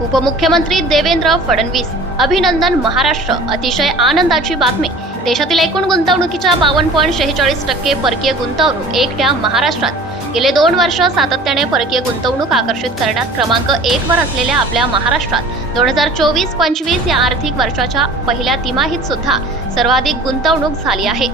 उपमुख्यमंत्री देवेंद्र फडणवीस. अभिनंदन महाराष्ट्र. अतिशय आनंदाची बातमी. देशातील एकूण गुंतवणुकीच्या बावन्न पॉईंट शेहेचाळीस टक्के परकीय गुंतवणूक एकट्या महाराष्ट्रात. गेले दोन वर्ष सातत्याने परकीय गुंतवणूक आकर्षित करण्यात क्रमांक एक वर असलेल्या आपल्या महाराष्ट्रात दोन हजार चोवीस पंचवीस या आर्थिक वर्षाच्या पहिल्या तिमाहीत सुद्धा सर्वाधिक गुंतवणूक झाली आहे.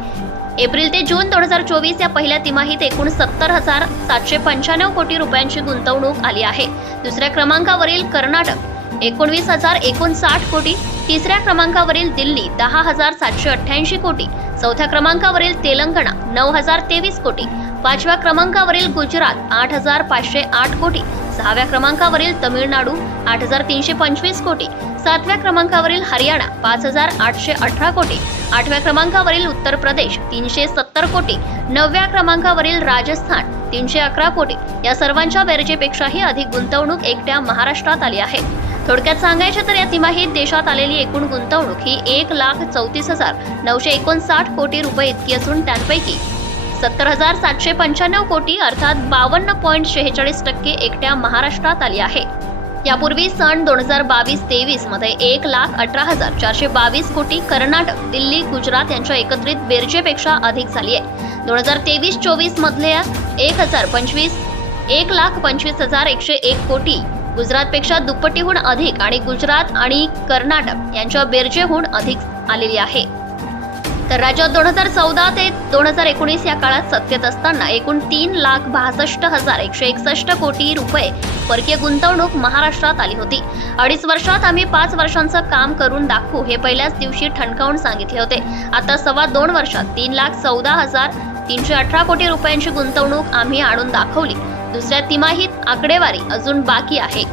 एप्रिल ते जून दोन हजार चोवीस या पहिल्या तिमाहीत एकूण सत्तर हजार सातशे पंच्याण्णव कोटी रुपयांची गुंतवणूक आली आहे. दुसऱ्या क्रमांकावरील कर्नाटक एकोणवीस हजार एकोणसाठ कोटी तिसऱ्या क्रमांकावरील दिल्ली दहा हजार सातशे अठ्ठ्याऐंशी कोटी चौथ्या क्रमांकावरील तेलंगणा नऊ हजार तेवीस कोटी पाचव्या क्रमांकावरील गुजरात आठ हजार पाचशे आठ कोटी सहाव्या क्रमांकावरील तमिळनाडू आठ हजार तीनशे पंचवीस कोटी सातव्या क्रमांकावरील हरियाणा पाच हजार आठशे अठरा कोटी आठव्या क्रमांकावरील उत्तर प्रदेश तीनशे सत्तर कोटी नवव्या क्रमांकावरील राजस्थान तीनशे अकरा कोटी या सर्वांच्या बेरजेपेक्षाही अधिक गुंतवणूक एकट्या महाराष्ट्रात आली आहे. थोडक्यात सांगायचे तर या तिमाहीत देशात आलेली एकूण गुंतवणूक ही एक लाख चौतीस हजार नऊशे एकोणसाठ कोटी रुपये इतकी असून त्यापैकी सत्तर हजार सातशे पंच्याण्णव कोटी अर्थात बावन्न पॉईंट शेहेचाळीस टक्के एकट्या महाराष्ट्रात आली आहे. यापूर्वी सन दोन हजार बावीस तेवीसमध्ये एक लाख अठरा हजार चारशे बावीस कोटी कर्नाटक दिल्ली गुजरात यांच्या एकत्रित बेरजेपेक्षा अधिक झाली आहे. दोन हजार तेवीस चोवीस मधल्या एक हजार पंचवीस एक लाख पंचवीस हजार एकशे एक कोटी गुजरातपेक्षा दुप्पटीहून अधिक आणि गुजरात आणि कर्नाटक यांच्या बेरजेहून अधिक आलेली आहे. तर राज्यात दोन हजार चौदा ते दोन हजार एकोणीस या काळात सत्तेत असताना एकूण तीन लाख बासष्ट हजार एकशे एकसष्ट कोटी रुपये परकीय गुंतवणूक महाराष्ट्रात आली होती. अडीच वर्षात आम्ही पाच वर्षांचं काम करून दाखवू हे पहिल्याच दिवशी ठणकावून सांगितले होते. आता सव्वा दोन वर्षात तीन लाख चौदा हजार तीनशे अठरा कोटी रुपयांची गुंतवणूक आम्ही आणून दाखवली. दुसऱ्या तिमाहीत आकडेवारी अजून बाकी आहे.